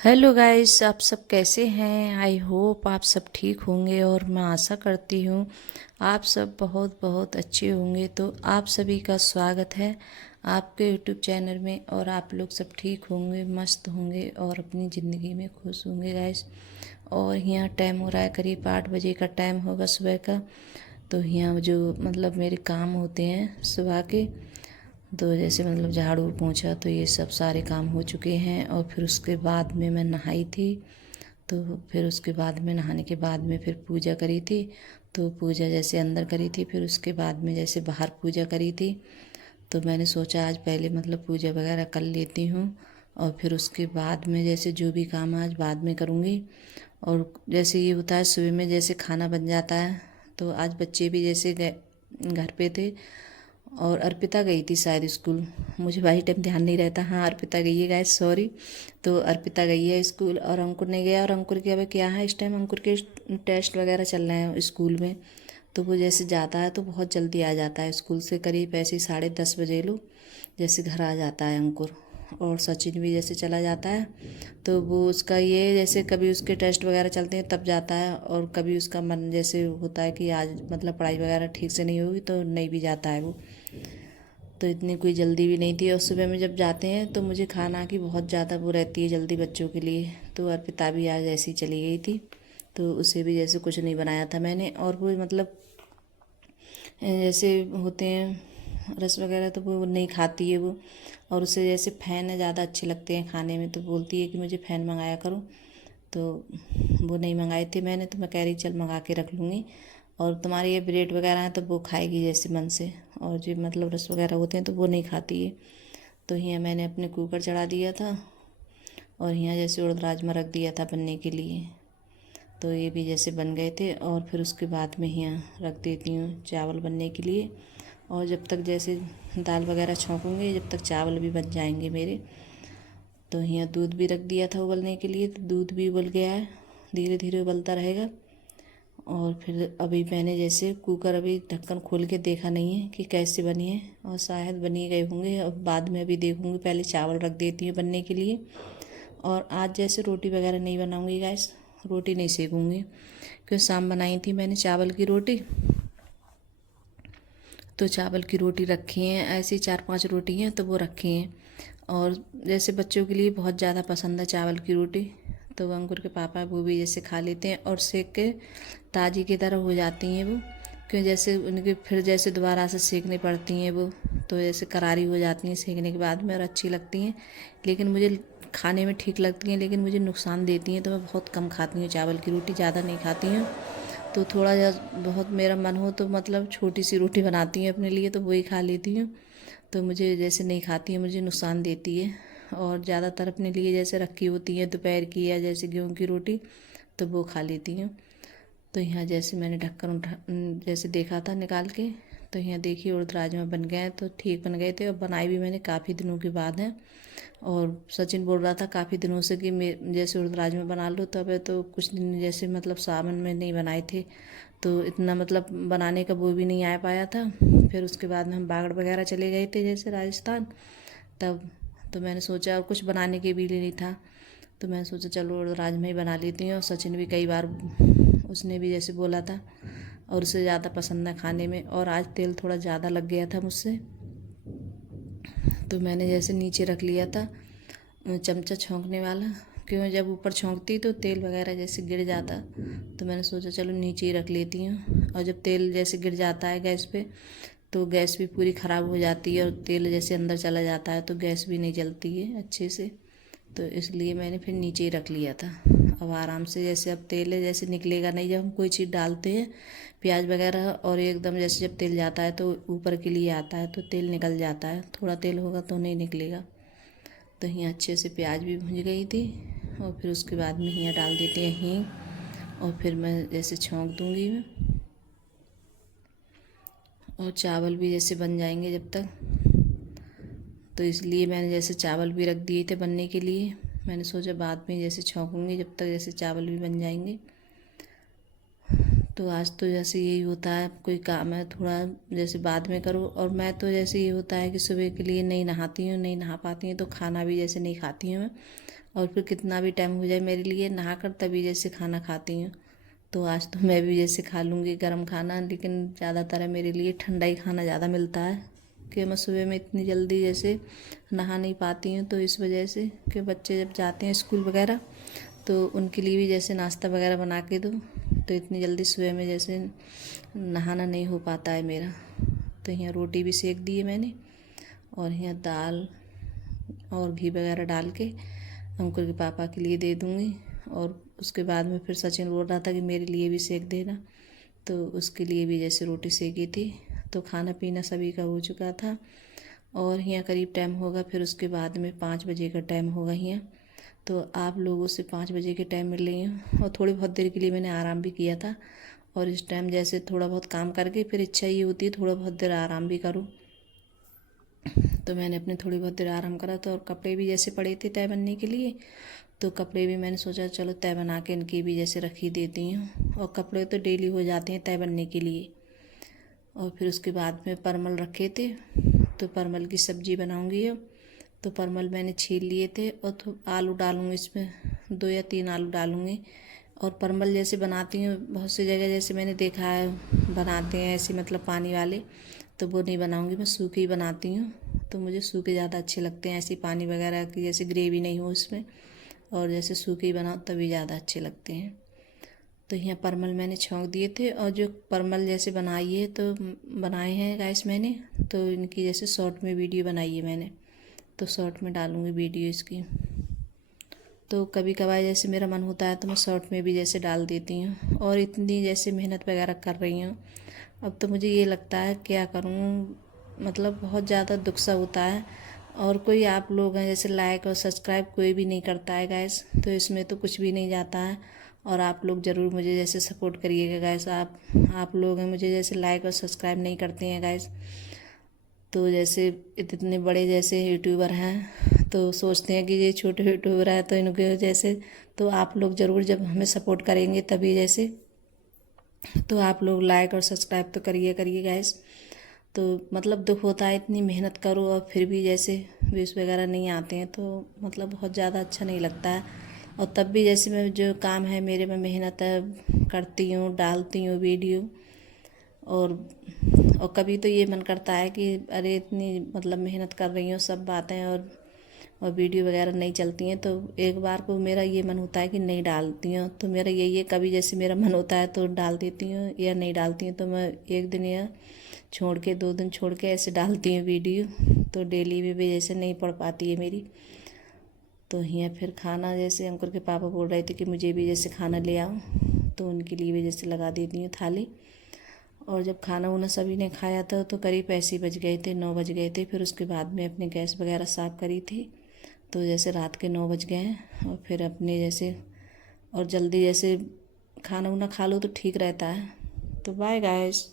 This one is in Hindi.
हेलो गाइस, आप सब कैसे हैं। आई होप आप सब ठीक होंगे और मैं आशा करती हूँ आप सब बहुत बहुत अच्छे होंगे। तो आप सभी का स्वागत है आपके यूट्यूब चैनल में और आप लोग सब ठीक होंगे, मस्त होंगे और अपनी ज़िंदगी में खुश होंगे गाइस। और यहाँ टाइम हो रहा है करीब 8 बजे का टाइम होगा सुबह का। तो यहाँ जो मतलब मेरे काम होते हैं सुबह के, तो जैसे मतलब झाड़ू पोंछा तो ये सब सारे काम हो चुके हैं। और फिर उसके बाद में मैं नहाई थी। तो फिर उसके बाद में नहाने के बाद में फिर पूजा करी थी। तो पूजा जैसे अंदर करी थी, फिर उसके बाद में जैसे बाहर पूजा करी थी। तो मैंने सोचा आज पहले मतलब पूजा वगैरह कर लेती हूँ और फिर उसके बाद में जैसे जो भी काम आज बाद में करूँगी। और जैसे ये होता है सुबह में जैसे खाना बन जाता है। तो आज बच्चे भी जैसे गए घर पे थे और अर्पिता गई थी शायद स्कूल। मुझे भाई टाइम ध्यान नहीं रहता। हाँ, अर्पिता गई है गाइस, सॉरी। तो अर्पिता गई है स्कूल और अंकुर नहीं गया। और अंकुर के अब क्या है, इस टाइम अंकुर के टेस्ट वगैरह चल रहे हैं स्कूल में। तो वो जैसे जाता है तो बहुत जल्दी आ जाता है स्कूल से, करीब ऐसे 10:30 बजे लो जैसे घर आ जाता है अंकुर। और सचिन भी जैसे चला जाता है। तो वो उसका ये जैसे कभी उसके टेस्ट वगैरह चलते हैं तब जाता है, और कभी उसका मन जैसे होता है कि आज मतलब पढ़ाई वगैरह ठीक से नहीं होगी तो नहीं भी जाता है वो। तो इतनी कोई जल्दी भी नहीं थी। और सुबह में जब जाते हैं तो मुझे खाना की बहुत ज़्यादा वो रहती है जल्दी बच्चों के लिए। तो अर्पिता भी आज ऐसी चली गई थी। तो उसे भी जैसे कुछ नहीं बनाया था मैंने। और वो मतलब जैसे होते हैं रस वगैरह तो वो नहीं खाती है वो। और उसे जैसे फ़ैन ज़्यादा अच्छे लगते हैं खाने में, तो बोलती है कि मुझे फ़ैन मंगाया करो। तो वो नहीं मंगाए थे मैंने, तो मैं कह रही चल मंगा के रख लूँगी। और तुम्हारे ये ब्रेड वगैरह हैं तो वो खाएगी जैसे मन से। और जो मतलब रस वगैरह होते हैं तो वो नहीं खाती है। तो यहाँ मैंने अपने कुकर चढ़ा दिया था और यहाँ जैसे उड़द राजमा रख दिया था बनने के लिए। तो ये भी जैसे बन गए थे। और फिर उसके बाद में यहाँ रख देती हूँ चावल बनने के लिए। और जब तक जैसे दाल वगैरह छौंकूँगी जब तक चावल भी बन जाएंगे मेरे। तो यहाँ दूध भी रख दिया था उबलने के लिए, तो दूध भी उबल गया है, धीरे धीरे उबलता रहेगा। और फिर अभी मैंने जैसे कुकर अभी ढक्कन खोल के देखा नहीं है कि कैसे बनी है, और शायद बनी गए होंगे। अब बाद में अभी देखूँगी, पहले चावल रख देती हूँ बनने के लिए। और आज जैसे रोटी वगैरह नहीं बनाऊँगी गैस, रोटी नहीं सेकूँगी क्योंकि शाम बनाई थी मैंने चावल की रोटी। तो चावल की रोटी रखी हैं, ऐसी 4-5 रोटी हैं तो वो रखी हैं। और जैसे बच्चों के लिए बहुत ज़्यादा पसंद है चावल की रोटी। तो वो अंकुर के पापा वो भी जैसे खा लेते हैं और सेक के ताज़ी की तरह हो जाती हैं वो। क्यों जैसे उनके फिर जैसे दोबारा से सेकनी पड़ती हैं वो, तो जैसे करारी हो जाती हैं सेकने के बाद में और अच्छी लगती हैं। लेकिन मुझे खाने में ठीक लगती हैं, लेकिन मुझे नुकसान देती हैं। तो मैं बहुत कम खाती हूँ चावल की रोटी, ज़्यादा नहीं खाती हूँ। तो थोड़ा जा बहुत मेरा मन हो तो मतलब छोटी सी रोटी बनाती हूँ अपने लिए, तो वही खा लेती हूँ। तो मुझे जैसे नहीं खाती है, मुझे नुकसान देती है। और ज़्यादातर अपने लिए जैसे रखी होती है दोपहर की या जैसे गेहूँ की रोटी, तो वो खा लेती हूँ। तो यहाँ जैसे मैंने ढक्कन उठा जैसे देखा था निकाल के, तो यहाँ देखिए उड़द राजमा बन गए हैं, तो ठीक बन गए थे। और बनाए भी मैंने काफ़ी दिनों के बाद हैं। और सचिन बोल रहा था काफ़ी दिनों से कि मैं जैसे उड़द राजमा बना लो, तब तो कुछ दिन जैसे मतलब सावन में नहीं बनाए थे। तो इतना मतलब बनाने का वो भी नहीं आ पाया था। फिर उसके बाद में हम बागड़ वगैरह चले गए थे जैसे राजस्थान तब। तो मैंने सोचा और कुछ बनाने के भी लिए नहीं था। तो मैंने सोचा चलो राजमा ही बना लेती हूँ। और सचिन भी कई बार उसने भी जैसे बोला था और उसे ज़्यादा पसंद है खाने में। और आज तेल थोड़ा ज़्यादा लग गया था मुझसे, तो मैंने जैसे नीचे रख लिया था चमचा छौंकने वाला। क्यों जब ऊपर छौंकती तो तेल वगैरह जैसे गिर जाता। तो मैंने सोचा चलो नीचे ही रख लेती हूँ। और जब तेल जैसे गिर जाता है गैस पे तो गैस भी पूरी ख़राब हो जाती है, और तेल जैसे अंदर चला जाता है तो गैस भी नहीं जलती है अच्छे से। तो इसलिए मैंने फिर नीचे ही रख लिया था। अब आराम से जैसे अब तेल है जैसे निकलेगा नहीं, जब हम कोई चीज़ डालते हैं प्याज वगैरह और एकदम जैसे जब तेल जाता है तो ऊपर के लिए आता है तो तेल निकल जाता है, थोड़ा तेल होगा तो नहीं निकलेगा। तो यहाँ अच्छे से प्याज भी भुज गई थी। और फिर उसके बाद में यहाँ डाल देते हैं हींग। और फिर मैं जैसे छौंक दूँगी मैं। और चावल भी जैसे बन जाएंगे जब तक, तो इसलिए मैंने जैसे चावल भी रख दिए थे बनने के लिए। मैंने सोचा बाद में जैसे छौंकूँगी जब तक जैसे चावल भी बन जाएंगे। तो आज तो जैसे यही होता है, कोई काम है थोड़ा जैसे बाद में करो। और मैं तो जैसे ये होता है कि सुबह के लिए नहीं नहाती हूँ, नहीं नहा पाती हूँ तो खाना भी जैसे नहीं खाती हूँ मैं। और फिर कितना भी टाइम हो जाए मेरे लिए नहा कर तभी जैसे खाना खाती हूँ। तो आज तो मैं भी जैसे खा लूँगी गर्म खाना, लेकिन ज़्यादातर है मेरे लिए ठंडा ही खाना ज़्यादा मिलता है कि मैं सुबह में इतनी जल्दी जैसे नहा नहीं पाती हूँ। तो इस वजह से कि बच्चे जब जाते हैं स्कूल वगैरह तो उनके लिए भी जैसे नाश्ता वगैरह बना के दो, तो इतनी जल्दी सुबह में जैसे नहाना नहीं हो पाता है मेरा। तो यहाँ रोटी भी सेक दी है मैंने, और यहाँ दाल और घी वगैरह डाल के अंकुर के पापा के लिए दे दूँगी। और उसके बाद में फिर सचिन बोल रहा था कि मेरे लिए भी सेक देना, तो उसके लिए भी जैसे रोटी सेकी थी। तो खाना पीना सभी का हो चुका था, और यहाँ करीब टाइम होगा फिर उसके बाद में 5 बजे का टाइम होगा यहाँ। तो आप लोगों से 5 बजे के टाइम मिल रही हूँ, और थोड़ी बहुत देर के लिए मैंने आराम भी किया था। और इस टाइम जैसे थोड़ा बहुत काम करके फिर इच्छा ये होती है थोड़ा बहुत देर आराम भी करूँ। तो मैंने अपने थोड़ी बहुत देर आराम करा। तो और कपड़े भी जैसे पड़े थे तय बनने के लिए, तो कपड़े भी मैंने सोचा चलो तय बना के इनकी भी जैसे रख ही देती हूँ। और कपड़े तो डेली हो जाते हैं तय बनने के लिए। और फिर उसके बाद में परमल रखे थे, तो परमल की सब्ज़ी बनाऊँगी अब। तो परमल मैंने छील लिए थे, और तो आलू डालूँगी इसमें, 2 या 3 आलू डालूँगी। और परमल जैसे बनाती हूँ बहुत सी जगह जैसे मैंने देखा है बनाते हैं ऐसे मतलब पानी वाले, तो वो नहीं बनाऊँगी, मैं सूखे ही बनाती हूँ। तो मुझे सूखे ज़्यादा अच्छे लगते हैं, ऐसी पानी वगैरह की जैसे ग्रेवी नहीं हो उसमें, और जैसे सूखे ही बनाओ तभी ज़्यादा अच्छे लगते हैं। तो यहाँ परमल मैंने छौंक दिए थे, और जो परमल जैसे बनाई है तो बनाए हैं गाइस मैंने, तो इनकी जैसे शॉर्ट में वीडियो बनाई है मैंने, तो शॉर्ट में डालूँगी वीडियो इसकी। तो कभी कभार जैसे मेरा मन होता है तो मैं शॉर्ट में भी जैसे डाल देती हूँ। और इतनी जैसे मेहनत वगैरह कर रही हूँ, अब तो मुझे ये लगता है क्या करूँ, मतलब बहुत ज़्यादा दुख सा होता है। और कोई आप लोग हैं जैसे लाइक और सब्सक्राइब कोई भी नहीं करता है गैस, तो इसमें तो कुछ भी नहीं जाता है। और आप लोग ज़रूर मुझे जैसे सपोर्ट करिएगा गैस। आप लोग हैं मुझे जैसे लाइक और सब्सक्राइब नहीं करते हैं गैस, तो जैसे इतने बड़े जैसे यूट्यूबर हैं तो सोचते हैं कि ये छोटे यूट्यूबर है तो इनके जैसे, तो आप लोग ज़रूर जब हमें सपोर्ट करेंगे तभी जैसे, तो आप लोग लाइक और सब्सक्राइब तो करिए करिए गाइस। तो मतलब दुख होता है इतनी मेहनत करो और फिर भी जैसे व्यूज़ वगैरह नहीं आते हैं, तो मतलब बहुत ज़्यादा अच्छा नहीं लगता है। और तब भी जैसे मैं जो काम है मेरे में मेहनत है करती हूँ, डालती हूँ वीडियो। और कभी तो ये मन करता है कि अरे इतनी मतलब मेहनत कर रही हूँ सब बातें, और वीडियो वगैरह नहीं चलती हैं, तो एक बार को मेरा ये मन होता है कि नहीं डालती हूँ। तो मेरा यही है कभी जैसे मेरा मन होता है तो डाल देती हूँ, या नहीं डालती हूँ तो मैं एक दिन या छोड़ के 2 दिन छोड़ के ऐसे डालती हूँ वीडियो। तो डेली भी जैसे नहीं पड़ पाती है मेरी। तो यहाँ फिर खाना जैसे अंकुर के पापा बोल रहे थे कि मुझे भी जैसे खाना ले आओ, तो उनके लिए भी जैसे लगा देती हूँ थाली। और जब खाना उना सभी ने खाया था तो करीब ऐसे ही बज गए थे, 9 बज गए थे। फिर उसके बाद में अपने गैस वगैरह साफ़ करी थी, तो जैसे रात के 9 बज गए हैं। और फिर अपने जैसे और जल्दी जैसे खाना उना खा लो तो ठीक रहता है। तो बाय गाइस।